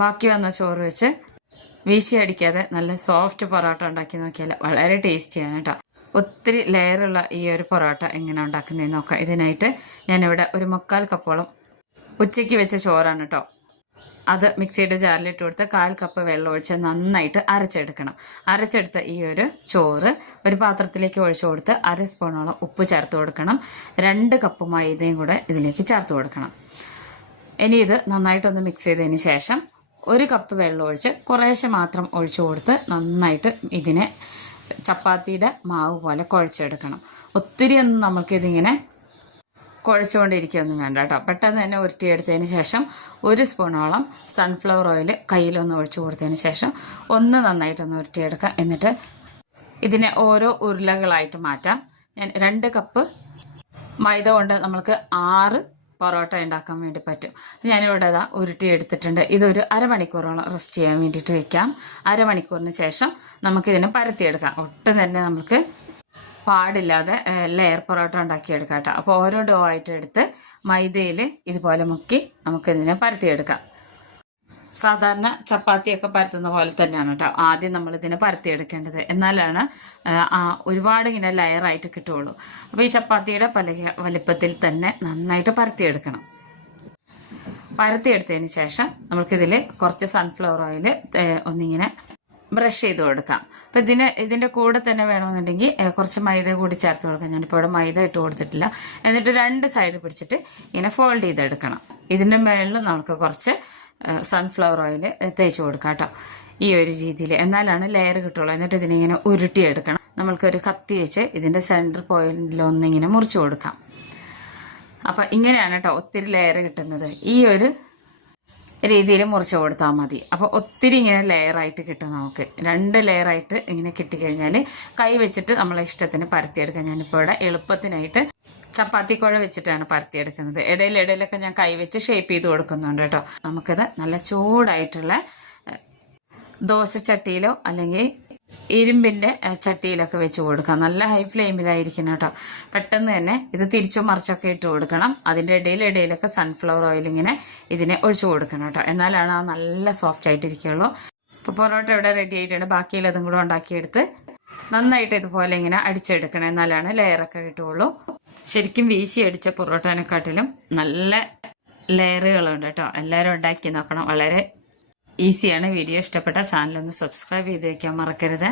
ബാക്കി വന്ന ചോറ് വെച്ച് വീശി അടിക്കാതെ നല്ല സോഫ്റ്റ് പൊറോട്ട ഉണ്ടാക്കി നോക്കിയാൽ വളരെ ടേസ്റ്റിയാണ് കേട്ടോ ഒത്തിരി ലെയറുള്ള ഈ ഒരു പൊറോട്ട എങ്ങനെ ഉണ്ടാക്കുന്നതെന്ന് നോക്കാം. ഇതിനായിട്ട് ഞാനിവിടെ ഒരു മുക്കാൽ കപ്പോളം ഉച്ചയ്ക്ക് വെച്ച ചോറാണ് കേട്ടോ അത് മിക്സിയുടെ ജാറിലിട്ട് കൊടുത്ത് കാൽ കപ്പ് വെള്ളം ഒഴിച്ച് നന്നായിട്ട് അരച്ചെടുക്കണം. അരച്ചെടുത്ത ഈ ഒരു ചോറ് ഒരു പാത്രത്തിലേക്ക് ഒഴിച്ചു കൊടുത്ത് അര സ്പൂണോളം ഉപ്പ് ചേർത്ത് കൊടുക്കണം. രണ്ട് കപ്പ് മൈദയും കൂടെ ഇതിലേക്ക് ചേർത്ത് കൊടുക്കണം. ഇനി ഇത് നന്നായിട്ടൊന്ന് മിക്സ് ചെയ്തതിന് ശേഷം ഒരു കപ്പ് വെള്ളം ഒഴിച്ച് കുറേശ്ശെ മാത്രം ഒഴിച്ചു കൊടുത്ത് നന്നായിട്ട് ഇതിനെ ചപ്പാത്തിയുടെ മാവ് പോലെ കുഴച്ചെടുക്കണം. ഒത്തിരി ഒന്നും നമുക്കിതിങ്ങനെ കുഴച്ചുകൊണ്ടിരിക്കുകയൊന്നും വേണ്ട കേട്ടോ. പെട്ടെന്ന് തന്നെ ഉരുട്ടിയെടുത്തതിന് ശേഷം ഒരു സ്പൂണോളം സൺഫ്ലവർ ഓയിൽ കയ്യിലൊന്ന് ഒഴിച്ചു കൊടുത്തതിന് ശേഷം ഒന്ന് നന്നായിട്ടൊന്ന് ഉരുട്ടിയെടുക്കുക. എന്നിട്ട് ഇതിനെ ഓരോ ഉരുളകളായിട്ട് മാറ്റാം. ഞാൻ രണ്ട് കപ്പ് മൈദ കൊണ്ട് നമ്മൾക്ക് ആറ് പൊറോട്ട ഉണ്ടാക്കാൻ വേണ്ടി പറ്റും. ഞാനിവിടെ ഇതാ ഉരുട്ടി എടുത്തിട്ടുണ്ട്. ഇതൊരു അരമണിക്കൂറോളം റെസ്റ്റ് ചെയ്യാൻ വേണ്ടിയിട്ട് വെക്കാം. അരമണിക്കൂറിന് ശേഷം നമുക്കിതിനെ പരത്തിയെടുക്കാം. ഒട്ടും തന്നെ നമുക്ക് പാടില്ലാതെ ലെയർ പൊറോട്ട ഉണ്ടാക്കിയെടുക്കാം കേട്ടോ. അപ്പോൾ ഓരോ ഡോ ആയിട്ട് എടുത്ത് മൈദയിൽ ഇതുപോലെ മുക്കി നമുക്കിതിനെ പരത്തിയെടുക്കാം. സാധാരണ ചപ്പാത്തിയൊക്കെ പരത്തുന്ന പോലെ തന്നെയാണ് കേട്ടോ. ആദ്യം നമ്മൾ ഇതിനെ പരത്തിയെടുക്കേണ്ടത്. എന്നാലാണ് ഒരുപാട് ഇങ്ങനെ ലെയറായിട്ട് കിട്ടുള്ളൂ അപ്പോൾ ഈ ചപ്പാത്തിയുടെ പല വലിപ്പത്തിൽ തന്നെ നന്നായിട്ട് പരത്തിയെടുക്കണം. പരത്തിയെടുത്തതിന് ശേഷം നമുക്കിതിൽ കുറച്ച് സൺഫ്ലവർ ഓയിൽ ഒന്നിങ്ങനെ ബ്രഷ് ചെയ്ത് കൊടുക്കാം. അപ്പം ഇതിന് ഇതിന്റെ കൂടെ തന്നെ വേണമെന്നുണ്ടെങ്കിൽ കുറച്ച് മൈദ കൂടി ചേർത്ത് കൊടുക്കാം. ഞാനിപ്പോൾ ഇവിടെ മൈദ ഇട്ട് കൊടുത്തിട്ടില്ല. എന്നിട്ട് രണ്ട് സൈഡ് പിടിച്ചിട്ട് ഇങ്ങനെ ഫോൾഡ് ചെയ്തെടുക്കണം. ഇതിന്റെ മുകളിൽ നമുക്ക് കുറച്ച് സൺഫ്ലവർ ഓയിൽ തേച്ച് കൊടുക്കാം കേട്ടോ. ഈ ഒരു രീതിയിൽ. എന്നാലാണ് ലെയർ കിട്ടുള്ളൂ. എന്നിട്ട് ഇതിനിങ്ങനെ ഉരുട്ടിയെടുക്കണം. നമ്മൾക്കൊരു കത്തി വെച്ച് ഇതിന്റെ സെന്റർ പോയിന്റിലൊന്നിങ്ങനെ മുറിച്ച് കൊടുക്കാം. അപ്പം ഇങ്ങനെയാണ് കേട്ടോ ഒത്തിരി ലെയർ കിട്ടുന്നത്. ഈ ഒരു രീതിയിൽ മുറിച്ച് കൊടുത്താൽ മതി. അപ്പോൾ ഒത്തിരി ഇങ്ങനെ ലെയറായിട്ട് കിട്ടും നമുക്ക്. രണ്ട് ലെയറായിട്ട് ഇങ്ങനെ കിട്ടിക്കഴിഞ്ഞാൽ കൈ വെച്ചിട്ട് നമ്മളെ ഇഷ്ടത്തിന് പരത്തിയെടുക്കാം. ഞാനിപ്പോൾ ഇവിടെ എളുപ്പത്തിനായിട്ട് ചപ്പാത്തി കുഴ വെച്ചിട്ടാണ് പരത്തിയെടുക്കുന്നത്. ഇടയിൽ ഇടയിലൊക്കെ ഞാൻ കൈ വെച്ച് ഷേപ്പ് ചെയ്ത് കൊടുക്കുന്നുണ്ട് കേട്ടോ. നമുക്കിത് നല്ല ചൂടായിട്ടുള്ള ദോശച്ചട്ടിയിലോ അല്ലെങ്കിൽ ഇരുമ്പിന്റെ ചട്ടിയിലൊക്കെ വെച്ച് കൊടുക്കാം. നല്ല ഹൈ ഫ്ലെയിമിലായിരിക്കണം കേട്ടോ. പെട്ടെന്ന് തന്നെ ഇത് തിരിച്ചും മറിച്ചൊക്കെ ഇട്ട് കൊടുക്കണം. അതിന്റെ ഇടയിൽ ഇടയിലൊക്കെ സൺഫ്ലവർ ഓയിൽ ഇങ്ങനെ ഇതിനെ ഒഴിച്ചു കൊടുക്കണം കേട്ടോ. എന്നാലാണ് ആ നല്ല സോഫ്റ്റ് ആയിട്ടിരിക്കുള്ളൂ ഇപ്പോൾ പൊറോട്ട ഇവിടെ റെഡി ആയിട്ടുണ്ട്. ബാക്കിയുള്ളതും കൂടെ ഉണ്ടാക്കിയെടുത്ത് നന്നായിട്ട് ഇതുപോലെ ഇങ്ങനെ അടിച്ചെടുക്കണം. എന്നാലാണ് ലെയറൊക്കെ കിട്ടുള്ളൂ ശരിക്കും വീശി അടിച്ച പൊറോട്ടനെക്കാട്ടിലും നല്ല ലെയറുകളുണ്ട് കേട്ടോ. എല്ലാവരും ഉണ്ടാക്കി നോക്കണം. വളരെ ഈസിയാണ്. വീഡിയോ ഇഷ്ടപ്പെട്ട ചാനലൊന്ന് സബ്സ്ക്രൈബ് ചെയ്ത് വയ്ക്കാൻ മറക്കരുത്.